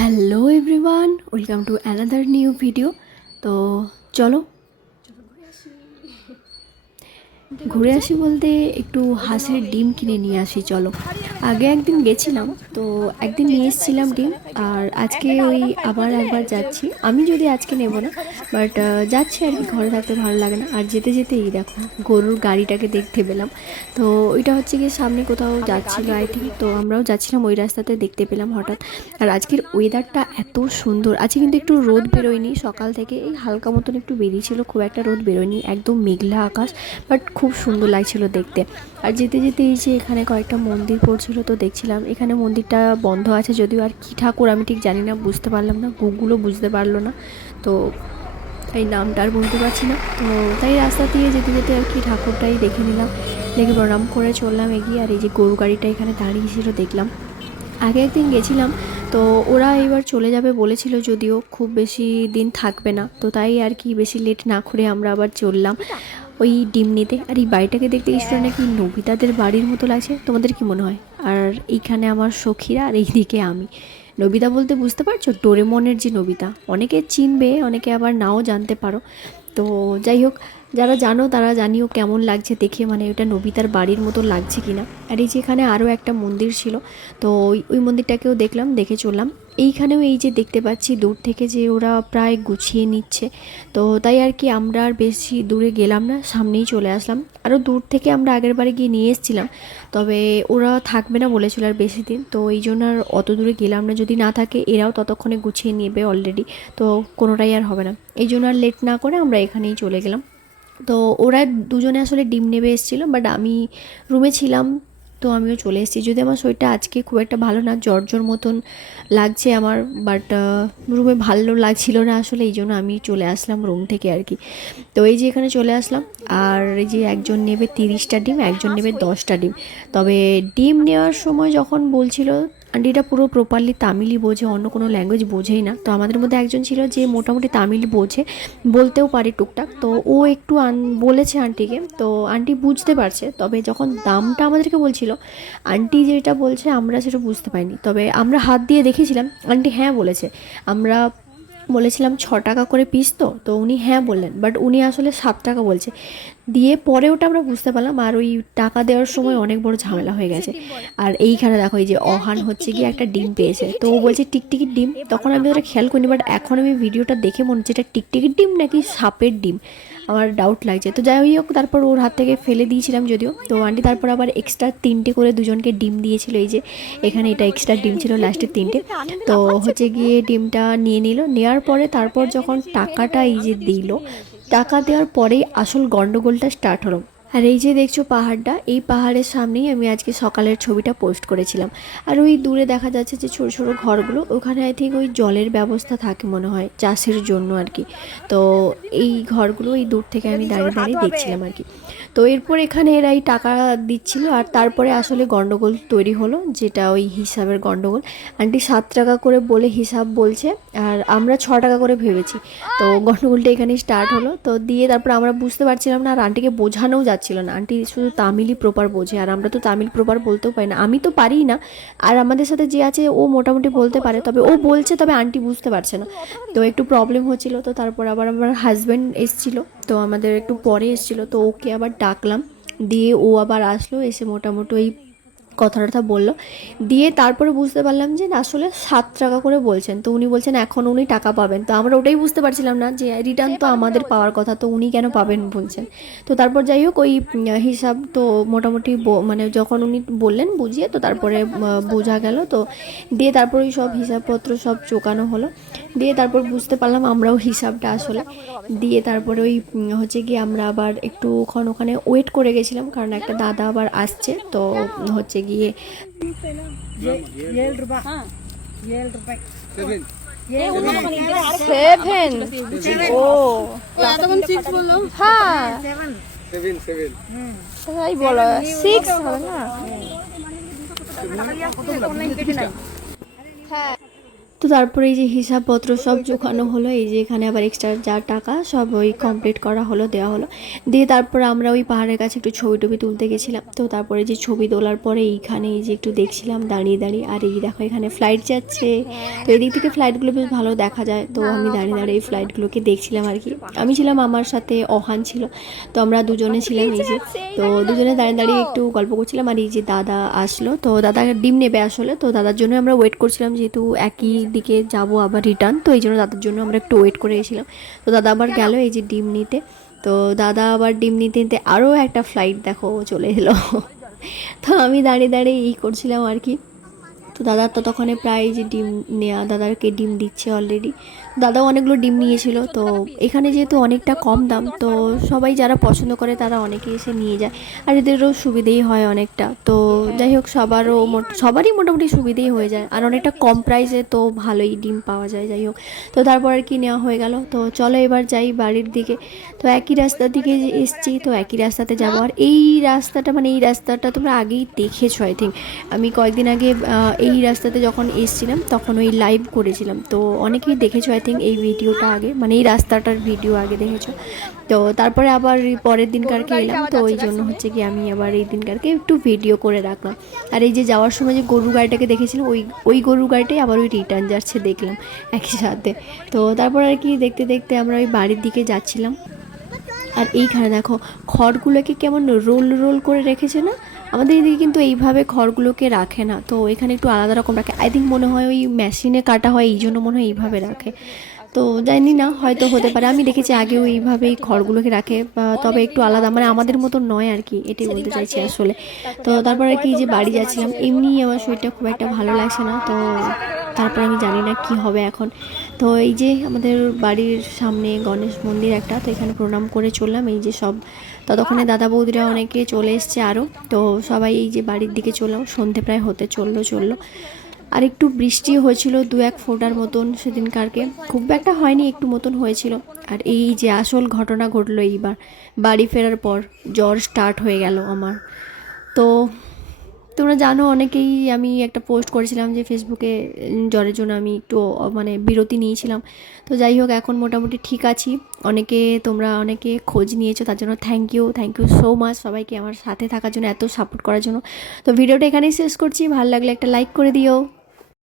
Hello everyone, welcome to another new video. তো চলো ঘুরে আসি বলতে একটু হাঁসের ডিম কিনে নিয়ে আসি। চলো, আগে একদিন গেছিলাম, তো একদিন নিয়ে এসেছিলাম ডিম, আর আজকে ওই আবার একবার যাচ্ছি। আমি যদি আজকে নেব না, বাট যাচ্ছি আর কি, ঘরে থাকতে ভালো লাগে না। আর যেতে যেতে এই দেখো গরুর গাড়িটাকে দেখতে পেলাম। তো ওইটা হচ্ছে গিয়ে সামনে কোথাও যাচ্ছিল আই থিঙ্ক, তো আমরাও যাচ্ছিলাম ওই রাস্তাতে, দেখতে পেলাম হঠাৎ। আর আজকের ওয়েদারটা এত সুন্দর আছে, কিন্তু একটু রোদ বেরোয়নি সকাল থেকে, এই হালকা মতন একটু বেরিয়েছিল, খুব একটা রোদ বেরোয়নি, একদম মেঘলা আকাশ, বাট খুব সুন্দর লাগছিল দেখতে। আর যেতে যেতে এই যে এখানে কয়েকটা মন্দির পড়ছিল, তো দেখছিলাম এখানে মন্দিরটা বন্ধ আছে যদিও, আর কী ঠাকুর আমি ঠিক জানি না, বুঝতে পারলাম না, গুগলও বুঝতে পারলো না, তো এই নামটা আর বলতে পারছি না। তো তাই রাস্তা দিয়ে যেতে যেতে আর কি ঠাকুরটাই দেখে নিলাম, দেখে প্রণাম করে চললাম এগিয়ে। আর এই যে গরু গাড়িটা এখানে দাঁড়িয়েছিল দেখলাম, আগে একদিন গেছিলাম, তো ওরা এবার চলে যাবে বলেছিল, যদিও খুব বেশি দিন থাকবে না, তো তাই আর কি বেশি লেট না করে আমরা আবার চললাম ওই ডিম নিতে। আর এই বাড়িটাকে দেখতে কিছুটা নাকি নবিতাদের বাড়ির মতো লাগছে, তোমাদের কি মনে হয়? আর এইখানে আমার সখীরা, আর এইদিকে আমি। নবিতা বলতে বুঝতে পারছো, ডোরেমনের যে নবিতা, অনেকে চিনবে, অনেকে আবার নাও জানতে পারো। তো যাই হোক, যারা জানো তারা জানিও কেমন লাগছে দেখে, মানে ওটা নবিতার বাড়ির মতো লাগছে কিনা। আর এই যে এখানে আরও একটা মন্দির ছিল, তো ওই মন্দিরটাকেও দেখলাম, দেখে চললাম। এইখানেও এই যে দেখতে পাচ্ছি দূর থেকে যে ওরা প্রায় গুছিয়ে নিচ্ছে, তো তাই আর কি আমরা আর বেশি দূরে গেলাম না, সামনেই চলে আসলাম। আরও দূর থেকে আমরা আগের বারে গিয়ে নিয়ে এসেছিলাম, তবে ওরা থাকবে না বলেছিল আর বেশি দিন, তো এই জন্য আর অত দূরে গেলাম না। যদি না থাকে এরাও ততক্ষণে গুছিয়ে নেবে অলরেডি, তো কোনোটাই আর হবে না, এই জন্য আর লেট না করে আমরা এখানেই চলে গেলাম। তো ওরা দুজনে আসলে ডিম নেবে এসেছিলো, বাট আমি রুমে ছিলাম, তো আমিও চলে এসেছি। যদি আমার শরীরটা আজকে খুব একটা ভালো না, জ্বর জ্বর মতন লাগছে আমার, বাট রুমে ভালো লাগছিল না আসলে, এই জন্য আমি চলে আসলাম রুম থেকে আর কি। তো এই যে এখানে চলে আসলাম, আর এই যে একজন নেবে 30টা ডিম, একজন নেবে 10টা ডিম। তবে ডিম নেওয়ার সময় যখন বলছিল, আন্টিটা পুরো প্রপারলি তামিলই বোঝে, অন্য কোনো ল্যাঙ্গুয়েজ বোঝেই না। তো আমাদের মধ্যে একজন ছিল যে মোটামুটি তামিল বোঝে, বলতেও পারে টুকটাক, তো ও একটু বলেছে আন্টিকে, তো আন্টি বুঝতে পারছে। তবে যখন দামটা আমাদেরকে বলছিল, আন্টি যেটা বলছে আমরা সেটা বুঝতে পারিনি, তবে আমরা হাত দিয়ে দেখেছিলাম, আন্টি হ্যাঁ বলেছে। আমরা বলেছিলাম 6 টাকা করে পিস, তো উনি হ্যাঁ বললেন, বাট উনি আসলে 7 টাকা বলছে। দিয়ে পরে ওটা আমরা বুঝতে পারলাম, আর ওই টাকা দেওয়ার সময় অনেক বড় ঝামেলা হয়ে গেছে। আর এইখানে দেখো এই যে অহান হচ্ছে গিয়ে একটা ডিম পেয়েছে, তো ও বলছে টিকটিকির ডিম, তখন আমি ওটা খেয়াল করিনি, বাট এখন আমি ভিডিওটা দেখে মনে হচ্ছে এটা টিকটিকির ডিম নাকি সাপের ডিম, আমার ডাউট লাগছে। তো যাই হোক, তারপর ওর হাত থেকে ফেলে দিয়েছিলাম যদিও, তো আন্টি তারপর আবার এক্সট্রা 3টে করে দুজনকে ডিম দিয়েছিল। এই যে এখানে এটা এক্সট্রা ডিম ছিল লাস্টের 3টে, তো হচ্ছে গিয়ে ডিমটা নিয়ে নিল। নেওয়ার পরে তারপর যখন টাকাটা এই যে দিল, টাকা দেওয়ার পরেই আসল গন্ডগোলটা স্টার্ট হলো। আর এই যে দেখছো পাহাড়টা, এই পাহাড়ের সামনেই আমি আজকে সকালের ছবিটা পোস্ট করেছিলাম। আর ওই দূরে দেখা যাচ্ছে যে ছোটো ছোটো ঘরগুলো, ওখানে আই থিঙ্ক ওই জলের ব্যবস্থা থাকে মনে হয় চাষের জন্য আর কি। তো এই ঘরগুলো এই দূর থেকে আমি দাঁড়িয়ে দাঁড়িয়ে দেখছিলাম আর কি। তো এরপর এখানে এরা এই টাকা দিচ্ছিল, আর তারপরে আসলে গন্ডগোল তৈরি হলো, যেটা ওই হিসাবের গন্ডগোল। আন্টি 7 টাকা করে বলে হিসাব বলছে, আর আমরা 6 টাকা করে ভেবেছি, তো গন্ডগোলটা এখানেই স্টার্ট হলো। তো দিয়ে তারপর আমরা বুঝতে পারছিলাম না, আর আন্টিকে বোঝানোও যাচ্ছিল না, আন্টি শুধু তামিলই প্রপার বোঝে, আর আমরা তো তামিল প্রপার বলতেও পারি না, আমি তো পারিই না। আর আমাদের সাথে যে আছে ও মোটামুটি বলতে পারে, তবে ও বলছে, তবে আন্টি বুঝতে পারছে না, তো একটু প্রবলেম হচ্ছিল। তো তারপর আবার আমার হাজব্যান্ড এসেছিলো, তো আমাদের একটু পরে এসেছিলো, তো ওকে আবার ডাকলাম, দিয়ে ও আবার আসলো, এসে মোটামুটি ওই কথা বললো। দিয়ে তারপরে বুঝতে পারলাম যে আসলে 7 টাকা করে বলছেন, তো উনি বলছেন এখন উনি টাকা পাবেন, তো আমরা ওটাই বুঝতে পারছিলাম না যে রিটার্ন তো আমাদের পাওয়ার কথা, তো উনি কেন পাবেন বলছেন। তো তারপর যাই হোক ওই হিসাব তো মোটামুটি মানে যখন উনি বললেন বুঝিয়ে, তো তারপরে বোঝা গেল। তো দিয়ে তারপর ওই সব হিসাবপত্র সব চোকানো হলো, দিয়ে তারপর বুঝতে পারলাম আমরাও হিসাবটা আসলে। দিয়ে তারপরে ওই হচ্ছে গিয়ে আমরা আবার একটুক্ষণ ওখানে ওয়েট করে গেছিলাম, কারণ একটা দাদা আবার আসছে, তো হচ্ছে গিয়ে সেভেন ও হ্যাঁ তাই বলো 6 হবে না। হ্যাঁ তো তারপরে এই যে হিসাবপত্র সব জোখানো হলো, এই যে এখানে আবার এক্সট্রা যা টাকা সব ওই কমপ্লিট করা হলো, দেওয়া হলো। দিয়ে তারপরে আমরা ওই পাহাড়ের কাছে একটু ছবি টবি তুলতে গেছিলাম। তো তারপরে যে ছবি তোলার পরে এইখানে এই যে একটু দেখছিলাম দাঁড়িয়ে দাঁড়িয়ে, আর এই দেখো এখানে ফ্লাইট যাচ্ছে। তো এদিক থেকে ফ্লাইটগুলো বেশ ভালো দেখা যায়। তো আমি দাঁড়িয়ে দাঁড়িয়ে এই ফ্লাইটগুলোকে দেখছিলাম আর কি। আমি ছিলাম, আমার সাথে অহান ছিল, তো আমরা দুজনে ছিলাম এই যে। তো দুজনে দাঁড়িয়ে দাঁড়িয়ে একটু গল্প করছিলাম। আর এই যে দাদা আসলো, তো দাদা ডিম নেবে আসলে, তো দাদার জন্য আমরা ওয়েট করছিলাম, যেহেতু একই দিকে যাব আবার রিটার্ন, তো এই জন্য দাদার জন্য আমরা একটু ওয়েট করে গেছিলাম। তো দাদা আবার গেল এই যে ডিম নিতে। তো দাদা আবার ডিম নিতে নিতে আরও একটা ফ্লাইট দেখো চলে এলো। তো আমি দাঁড়িয়ে দাঁড়িয়ে করছিলাম আর কি। তো দাদা তো তখন প্রায় যে ডিম নেওয়া, দাদাকে ডিম দিচ্ছে অলরেডি। দাদাও অনেকগুলো ডিম নিয়েছিল। তো এখানে যেহেতু অনেকটা কম দাম, তো সবাই যারা পছন্দ করে তারা অনেকে এসে নিয়ে যায়, আর এদেরও সুবিধেই হয় অনেকটা। তো যাই হোক, সবারই মোটামুটি সুবিধেই হয়ে যায়, আর অনেকটা কম প্রাইসে তো ভালোই ডিম পাওয়া যায়। যাই হোক, তো তারপর আর কি নেওয়া হয়ে গেল। তো চলো এবার যাই বাড়ির দিকে। তো একই রাস্তার দিকে যে এসছি, তো একই রাস্তাতে যাবো। আর এই রাস্তাটা মানে এই রাস্তাটা তোমরা আগেই দেখেছো আই থিঙ্ক। আমি কয়েকদিন আগে এই রাস্তাতে যখন এসছিলাম তখন ওই লাইভ করেছিলাম, তো অনেকেই দেখেছো আই থিঙ্ক এই ভিডিওটা আগে, মানে এই রাস্তাটার ভিডিও আগে দেখেছো। তো তারপরে আবার পরের দিনকারকে এলাম, তো ওই জন্য হচ্ছে কি আমি আবার এই দিনকারকে একটু ভিডিও করে রাখলাম। আর এই যে যাওয়ার সময় যে গরু গাড়িটাকে দেখেছিলাম, ওই গরু গাড়িটাই আবার ওই রিটার্ন যাচ্ছে দেখলাম একই সাথে। তো তারপর আর কি দেখতে দেখতে আমরা ওই বাড়ির দিকে যাচ্ছিলাম। আর এইখানে দেখো খড়গুলোকে কেমন রোল রোল করে রেখেছে না, আমাদের এদিকে কিন্তু এইভাবে খড়গুলোকে রাখে না, তো এখানে একটু আলাদা রকম রাখে। আই থিঙ্ক মনে হয় ওই মেশিনে কাটা হয়, এই জন্য মনে হয় এইভাবে রাখে। তো জানি না, হয়তো হতে পারে। আমি দেখেছি আগেও এইভাবেই খড়গুলোকে রাখে, তবে একটু আলাদা, মানে আমাদের মতো নয় আর কি, এটাই বলতে চাইছি আসলে। তো তারপর আর কি যে বাড়ি যাচ্ছিলাম, এমনি আমার শরীরটা খুব একটা ভালো লাগছে না। তো তারপর আমি জানি না কি হবে এখন। তো এই যে আমাদের বাড়ির সামনে গণেশ মন্দির একটা, তো এখানে প্রণাম করে চললাম। এই যে সব ততক্ষণে দাদা বৌদিরা অনেকে চলে এসছে আরও। তো সবাই এই যে বাড়ির দিকে চললাম, সন্ধে প্রায় হতে চললো। আর একটু বৃষ্টি হয়েছিল 2-1 ফোঁটার মতন সেদিনকারকে, খুব একটা হয়নি, একটু মতন হয়েছিল। আর এই যে আসল ঘটনা ঘটলো এইবার বাড়ি ফেরার পর, জ্বর স্টার্ট হয়ে গেল আমার। তো তোমরা জানো অনেকেই, আমি একটা পোস্ট করেছিলাম যে ফেসবুকে জ্বরের জন্য আমি একটু মানে বিরতি নিয়েছিলাম। তো যাই হোক, এখন মোটামুটি ঠিক আছি। অনেকে খোঁজ নিয়েছো, তার জন্য থ্যাংক ইউ সো মাচ সবাইকে আমার সাথে থাকার জন্য, এত সাপোর্ট করার জন্য। তো ভিডিওটা এখানেই শেষ করছি, ভালো লাগলে একটা লাইক করে দিও।